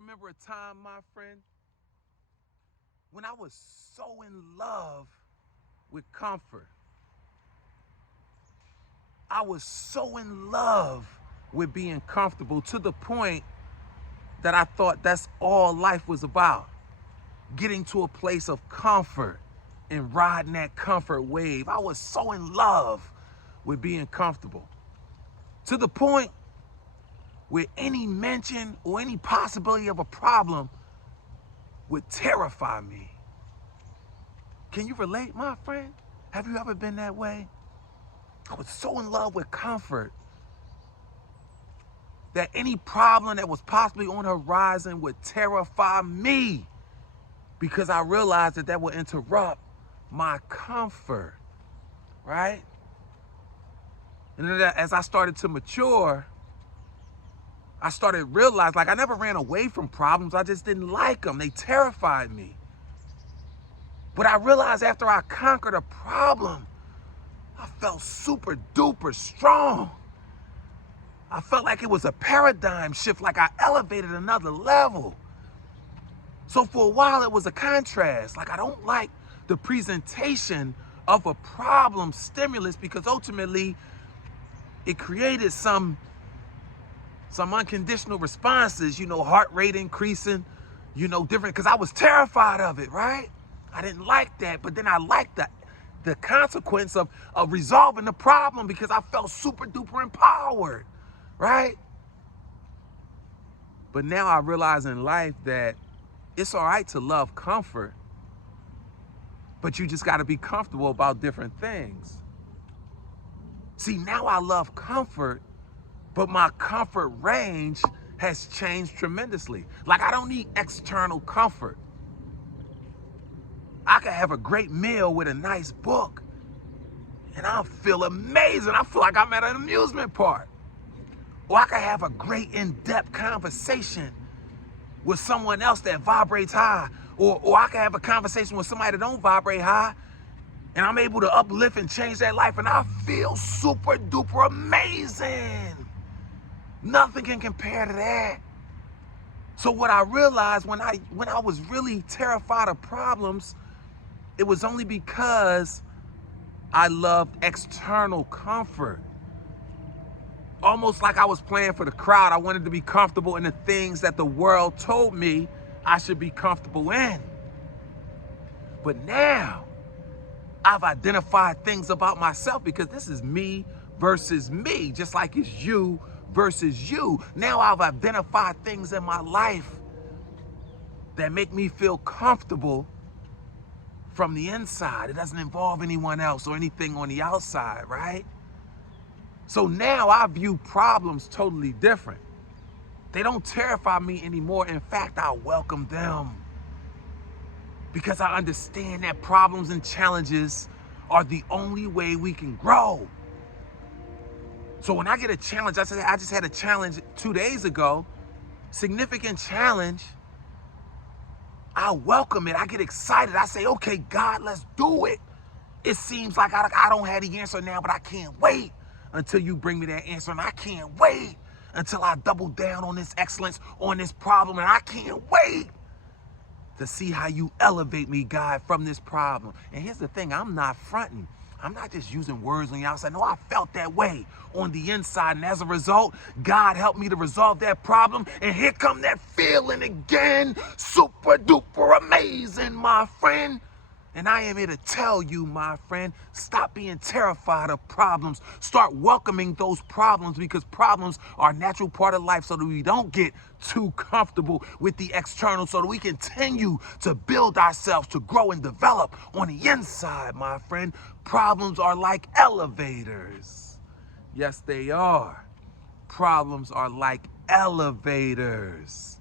remember a time, my friend, when I was so in love with comfort. I was so in love with being comfortable to the point that I thought that's all life was about. Getting to a place of comfort and riding that comfort wave. I was so in love with being comfortable to the point where any mention or any possibility of a problem would terrify me. Can you relate, my friend? Have you ever been that way? I was so in love with comfort that any problem that was possibly on the horizon would terrify me because I realized that that would interrupt my comfort, right? And then as I started to mature, I started realizing, like, I never ran away from problems. I just didn't like them. They terrified me. But I realized after I conquered a problem, I felt super duper strong. I felt like it was a paradigm shift, like I elevated another level. So for a while, it was a contrast. Like, I don't like the presentation of a problem stimulus because ultimately it created some unconditional responses, heart rate increasing, different, because I was terrified of it, right? I didn't like that, but then I liked the consequence of resolving the problem because I felt super duper empowered, right? But now I realize in life that it's all right to love comfort, but you just got to be comfortable about different things. See, now I love comfort, but my comfort range has changed tremendously. Like, I don't need external comfort. I can have a great meal with a nice book and I'll feel amazing. I feel like I'm at an amusement park. Or I can have a great in-depth conversation with someone else that vibrates high. Or I can have a conversation with somebody that don't vibrate high and I'm able to uplift and change their life and I feel super duper amazing. Nothing can compare to that. So what I realized when I was really terrified of problems, it was only because I loved external comfort. Almost like I was playing for the crowd. I wanted to be comfortable in the things that the world told me I should be comfortable in. But now I've identified things about myself because this is me versus me, just like it's you versus you. Now I've identified things in my life that make me feel comfortable from the inside. It doesn't involve anyone else or anything on the outside, right? So now I view problems totally different. They don't terrify me anymore. In fact, I welcome them because I understand that problems and challenges are the only way we can grow. So when I get a challenge, I just had a challenge 2 days ago, significant challenge, I welcome it. I get excited. I say, okay, God, let's do it. It seems like I don't have the answer now, but I can't wait until you bring me that answer. And I can't wait until I double down on this excellence, on this problem. And I can't wait to see how you elevate me, God, from this problem. And here's the thing, I'm not fronting. I'm not just using words on the outside. No, I felt that way on the inside. And as a result, God helped me to resolve that problem. And here come that feeling again. Super duper amazing, my friend. And I am here to tell you, my friend, stop being terrified of problems. Start welcoming those problems because problems are a natural part of life so that we don't get too comfortable with the external, so that we continue to build ourselves, to grow and develop on the inside, my friend. Problems are like elevators. Yes, they are. Problems are like elevators.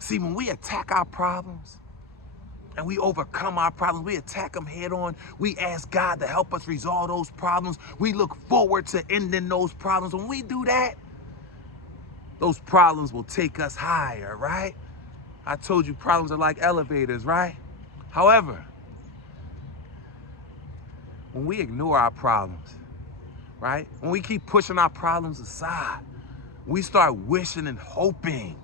See, when we attack our problems, and we overcome our problems, we attack them head on. We ask God to help us resolve those problems. We look forward to ending those problems. When we do that, those problems will take us higher, right? I told you problems are like elevators, right? However, when we ignore our problems, right? When we keep pushing our problems aside, we start wishing and hoping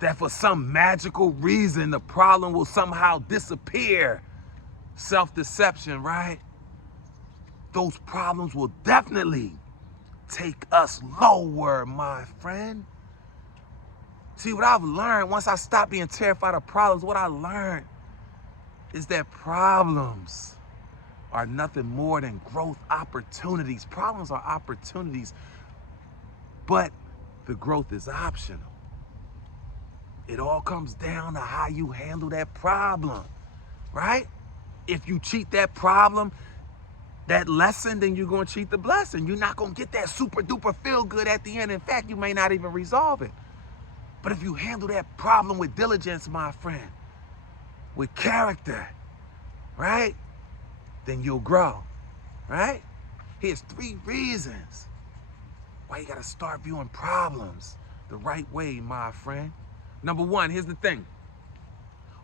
that for some magical reason, the problem will somehow disappear. Self-deception, right? Those problems will definitely take us lower, my friend. See, what I've learned, once I stopped being terrified of problems, what I learned is that problems are nothing more than growth opportunities. Problems are opportunities, but the growth is optional. It all comes down to how you handle that problem, right? If you cheat that problem, that lesson, then you're going to cheat the blessing. You're not going to get that super duper feel good at the end. In fact, you may not even resolve it. But if you handle that problem with diligence, my friend, with character, right, then you'll grow, right? Here's 3 reasons why you got to start viewing problems the right way, my friend. Number 1, here's the thing.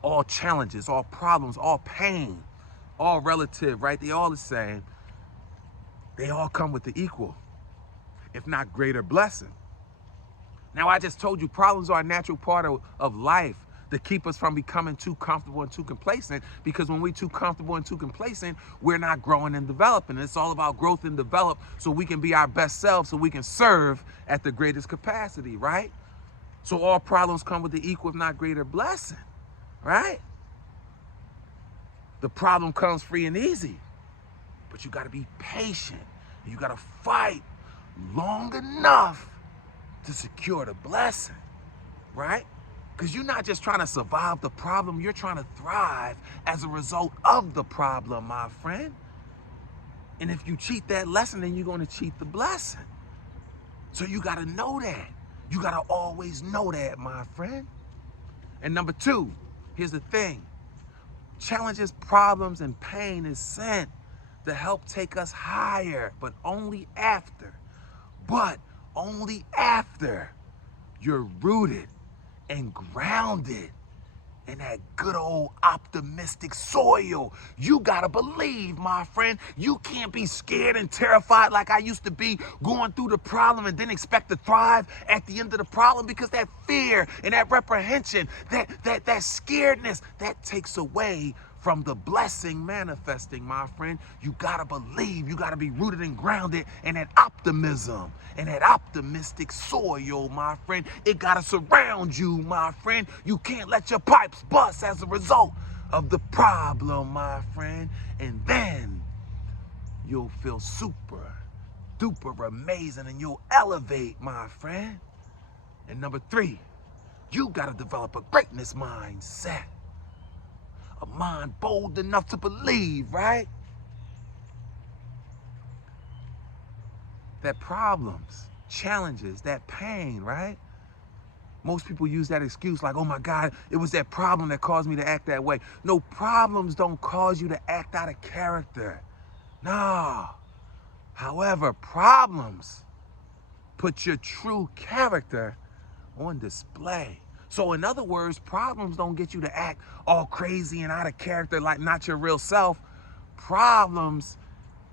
All challenges, all problems, all pain, all relative, right? They all the same. They all come with the equal, if not greater blessing. Now, I just told you problems are a natural part of life to keep us from becoming too comfortable and too complacent, because when we're too comfortable and too complacent, we're not growing and developing. It's all about growth and develop so we can be our best selves, so we can serve at the greatest capacity, right? So all problems come with the equal, if not greater blessing, right? The problem comes free and easy, but you got to be patient. You got to fight long enough to secure the blessing, right? Because you're not just trying to survive the problem, you're trying to thrive as a result of the problem, my friend. And if you cheat that lesson, then you're going to cheat the blessing. So you got to know that. You got to always know that, my friend. And number 2, here's the thing. Challenges, problems, and pain is sent to help take us higher, but only after you're rooted and grounded in that good old optimistic soil. You gotta believe, my friend. You can't be scared and terrified like I used to be, going through the problem and then expect to thrive at the end of the problem, because that fear and that reprehension, that scaredness, that takes away from the blessing manifesting, my friend. You gotta believe, you gotta be rooted and grounded in that optimism and that optimistic soil, my friend. It gotta surround you, my friend. You can't let your pipes bust as a result of the problem, my friend. And then you'll feel super duper amazing and you'll elevate, my friend. And number 3, you gotta develop a greatness mindset. A mind bold enough to believe, right? That problems, challenges, that pain, right? Most people use that excuse like, oh my God, it was that problem that caused me to act that way. No, problems don't cause you to act out of character. No. However, problems put your true character on display. So in other words, problems don't get you to act all crazy and out of character, like not your real self. Problems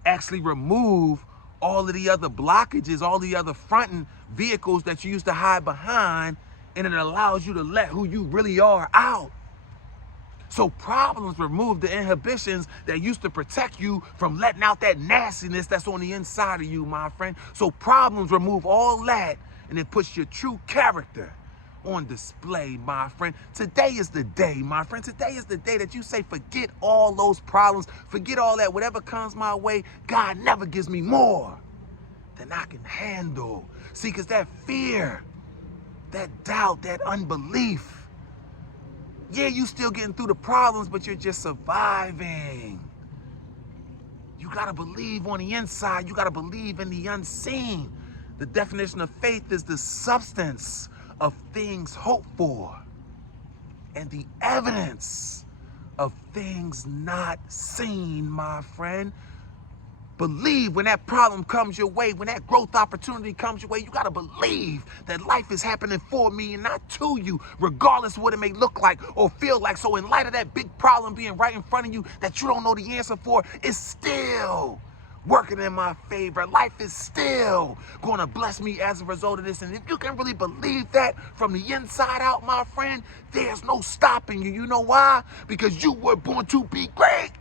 actually remove all of the other blockages, all the other fronting vehicles that you used to hide behind, and it allows you to let who you really are out. So problems remove the inhibitions that used to protect you from letting out that nastiness that's on the inside of you, my friend. So problems remove all that, and it puts your true character on display, my friend. Today is the day, my friend. Today is the day that you say, forget all those problems, forget all that. Whatever comes my way, God never gives me more than I can handle. See, because that fear, that doubt, that unbelief, yeah, you still getting through the problems, but you're just surviving. You got to believe on the inside. You got to believe in the unseen. The definition of faith is the substance of things hoped for and the evidence of things not seen, my friend. Believe when that problem comes your way, when that growth opportunity comes your way, you got to believe that life is happening for me and not to you, regardless of what it may look like or feel like. So in light of that big problem being right in front of you that you don't know the answer for, it's still working in my favor. Life is still going to bless me as a result of this. And if you can really believe that from the inside out, my friend, there's no stopping you. You know why? Because you were born to be great.